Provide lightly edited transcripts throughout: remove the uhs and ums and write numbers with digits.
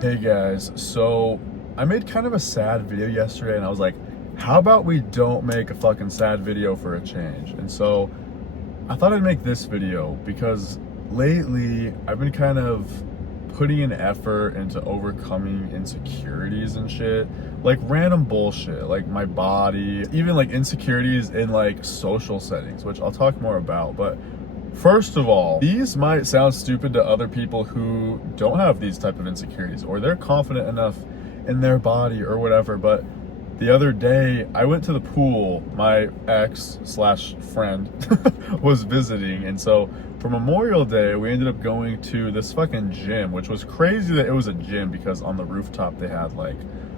Hey guys, so I made kind of a sad video yesterday and I was like, how about we don't make a fucking sad video for a change? And so I thought I'd make this video because lately I've been kind of putting an effort into overcoming insecurities and shit. Like random bullshit, like my body, even like insecurities in like social settings, which I'll talk more about. But first of all, these might sound stupid to other people who don't have these type of insecurities or they're confident enough in their body or whatever, but the other day I went to the pool. My ex/friend was visiting, and so for Memorial Day we ended up going to this fucking gym, which was crazy that it was a gym because on the rooftop they had like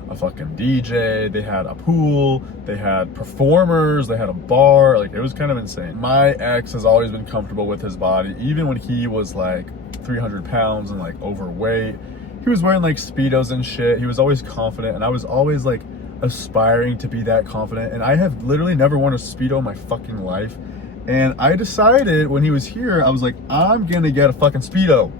a fucking DJ, they had a pool, they had performers, they had a bar. Like, it was kind of insane. My ex has always been comfortable with his body, even when he was like 300 pounds and like overweight. He was wearing like Speedos and shit. He was always confident, and I was always like aspiring to be that confident. And I have literally never worn a Speedo in my fucking life. And I decided when he was here, I was like, I'm gonna get a fucking Speedo.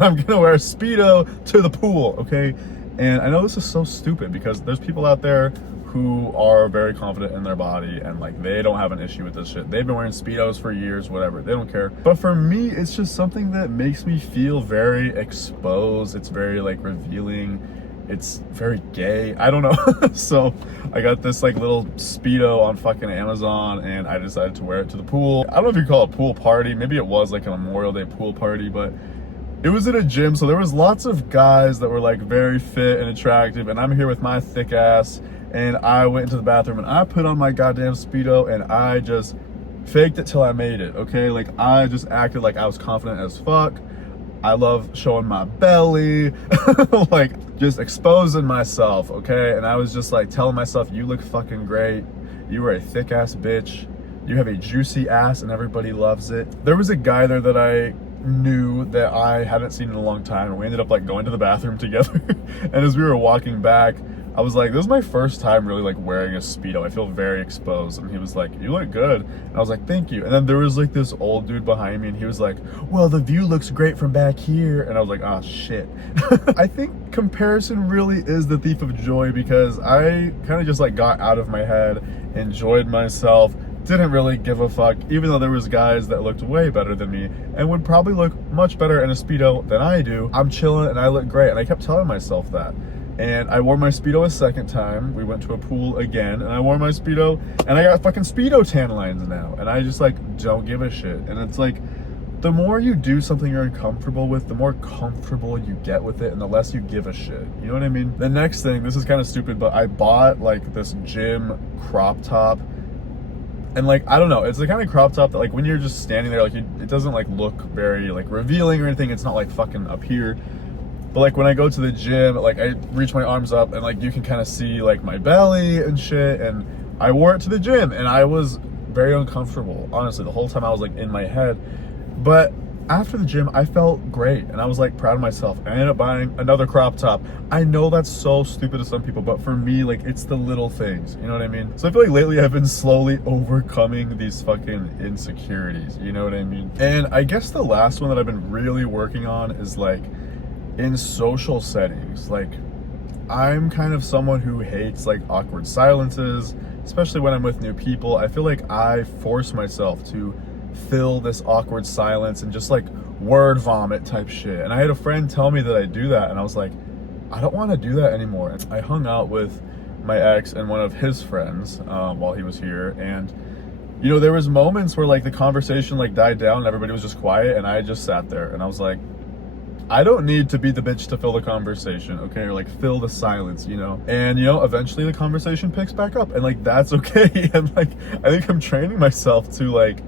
I'm gonna wear a Speedo to the pool, okay? And I know this is so stupid because there's people out there who are very confident in their body and like they don't have an issue with this shit. They've been wearing Speedos for years, whatever. They don't care. But for me, it's just something that makes me feel very exposed. It's very like revealing. It's very gay. I don't know. So I got this like little Speedo on fucking Amazon and I decided to wear it to the pool. I don't know if you call it a pool party. Maybe it was like a Memorial Day pool party, but it was at a gym, so there was lots of guys that were like very fit and attractive, and I'm here with my thick ass, and I went into the bathroom and I put on my goddamn Speedo and I just faked it till I made it, okay? Like, I just acted like I was confident as fuck. I love showing my belly, like just exposing myself, okay? And I was just like telling myself, you look fucking great. You are a thick ass bitch. You have a juicy ass and everybody loves it. There was a guy there that I knew that I hadn't seen in a long time, and we ended up like going to the bathroom together. And as we were walking back, I was like, this is my first time really like wearing a Speedo. I feel very exposed. And he was like, you look good. And I was like, thank you. And then there was like this old dude behind me and he was like, well, the view looks great from back here. And I was like, ah, shit. I think comparison really is the thief of joy, because I kind of just like got out of my head, enjoyed myself, didn't really give a fuck, even though there was guys that looked way better than me and would probably look much better in a Speedo than I do. I'm chilling and I look great, and I kept telling myself that. And I wore my Speedo a second time. We went to a pool again and I wore my Speedo and I got fucking Speedo tan lines now, and I just like don't give a shit. And it's like, the more you do something you're uncomfortable with, the more comfortable you get with it and the less you give a shit. You know what I mean? The next thing, this is kind of stupid, but I bought like this gym crop top. And like, I don't know, it's the kind of crop top that like when you're just standing there, like it doesn't like look very like revealing or anything. It's not like fucking up here. But like when I go to the gym, like I reach my arms up and like you can kind of see like my belly and shit. And I wore it to the gym and I was very uncomfortable. Honestly, the whole time I was like in my head. But after the gym, I felt great and I was like proud of myself. I ended up buying another crop top. I know that's so stupid to some people, but for me, like, it's the little things, you know what I mean? So I feel like lately I've been slowly overcoming these fucking insecurities, you know what I mean? And I guess the last one that I've been really working on is like in social settings. Like, I'm kind of someone who hates like awkward silences, especially when I'm with new people. I feel like I force myself to fill this awkward silence and just like word vomit type shit. And I had a friend tell me that I do that, and I was like, I don't want to do that anymore. And I hung out with my ex and one of his friends while he was here, and you know, there was moments where like the conversation like died down and everybody was just quiet, and I just sat there and I was like, I don't need to be the bitch to fill the conversation, okay? Or like fill the silence, you know? And you know, eventually the conversation picks back up, and like that's okay. And like, I think I'm training myself to like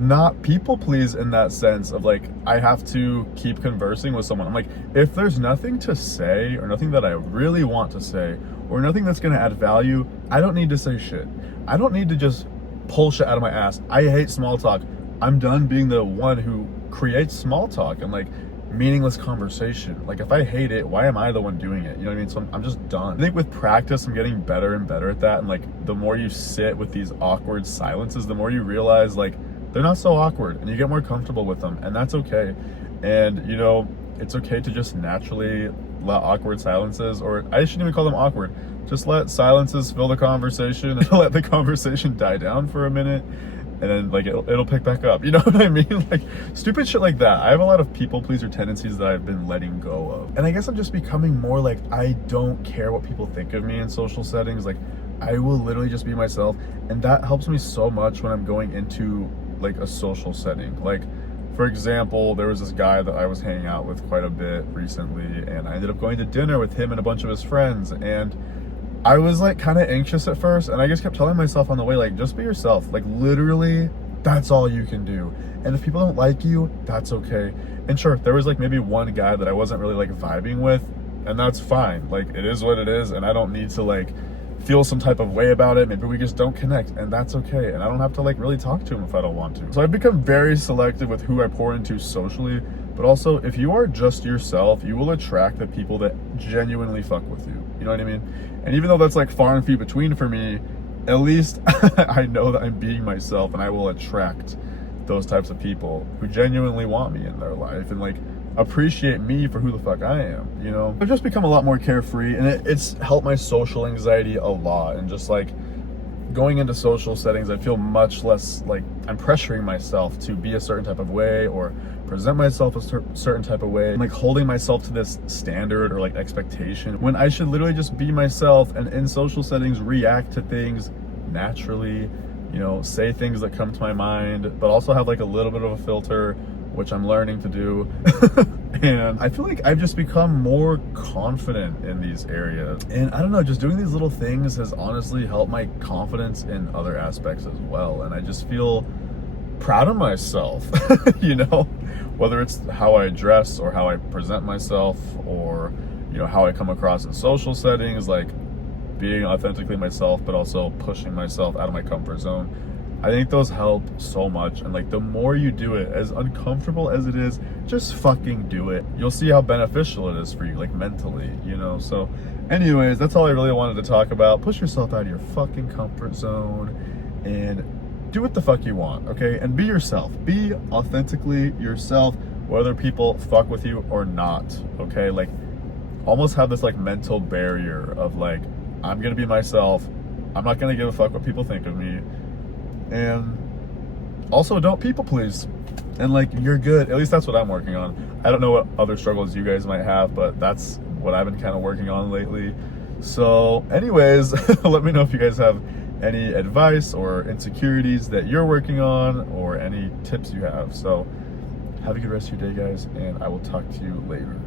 not people please in that sense of like, I have to keep conversing with someone. I'm like, if there's nothing to say or nothing that I really want to say or nothing that's gonna add value, I don't need to say shit. I don't need to just pull shit out of my ass. I hate small talk. I'm done being the one who creates small talk and like meaningless conversation. Like, if I hate it, why am I the one doing it? You know what I mean? So I'm just done. I think with practice, I'm getting better and better at that. And like, the more you sit with these awkward silences, the more you realize like they're not so awkward and you get more comfortable with them, and that's okay. And you know, it's okay to just naturally let awkward silences, or I shouldn't even call them awkward, just let silences fill the conversation and let the conversation die down for a minute, and then like it'll pick back up. You know what I mean? Like stupid shit like that. I have a lot of people pleaser tendencies that I've been letting go of. And I guess I'm just becoming more like, I don't care what people think of me in social settings. Like I will literally just be myself, and that helps me so much when I'm going into like a social setting. Like for example, there was this guy that I was hanging out with quite a bit recently, and I ended up going to dinner with him and a bunch of his friends, and I was like kind of anxious at first, and I just kept telling myself on the way, like, just be yourself. Like literally, that's all you can do. And if people don't like you, that's okay. And sure, there was like maybe one guy that I wasn't really like vibing with, and that's fine. Like it is what it is, and I don't need to like feel some type of way about it. Maybe we just don't connect, and that's okay. And I don't have to like really talk to him if I don't want to. So I've become very selective with who I pour into socially. But also, if you are just yourself, you will attract the people that genuinely fuck with you. You know what I mean? And even though that's like far and few between for me, at least I know that I'm being myself, and I will attract those types of people who genuinely want me in their life and like appreciate me for who the fuck I am, you know? I've just become a lot more carefree, and it's helped my social anxiety a lot. And just like going into social settings, I feel much less like I'm pressuring myself to be a certain type of way or present myself a certain type of way, and like holding myself to this standard or like expectation, when I should literally just be myself, and in social settings react to things naturally, you know, say things that come to my mind, but also have like a little bit of a filter, which I'm learning to do. And I feel like I've just become more confident in these areas. And I don't know, just doing these little things has honestly helped my confidence in other aspects as well. And I just feel proud of myself, you know, whether it's how I dress or how I present myself, or, you know, how I come across in social settings, like being authentically myself, but also pushing myself out of my comfort zone. I think those help so much. And like the more you do it, as uncomfortable as it is, just fucking do it. You'll see how beneficial it is for you, like mentally, you know? So anyways, that's all I really wanted to talk about. Push yourself out of your fucking comfort zone and do what the fuck you want, okay? And be yourself. Be authentically yourself, whether people fuck with you or not, okay? Like almost have this like mental barrier of like, I'm gonna be myself. I'm not gonna give a fuck what people think of me. And also don't people please, and like you're good. At least that's what I'm working on. I don't know what other struggles you guys might have, but that's what I've been kind of working on lately. So anyways, let me know if you guys have any advice or insecurities that you're working on, or any tips you have. So have a good rest of your day, guys, and I will talk to you later.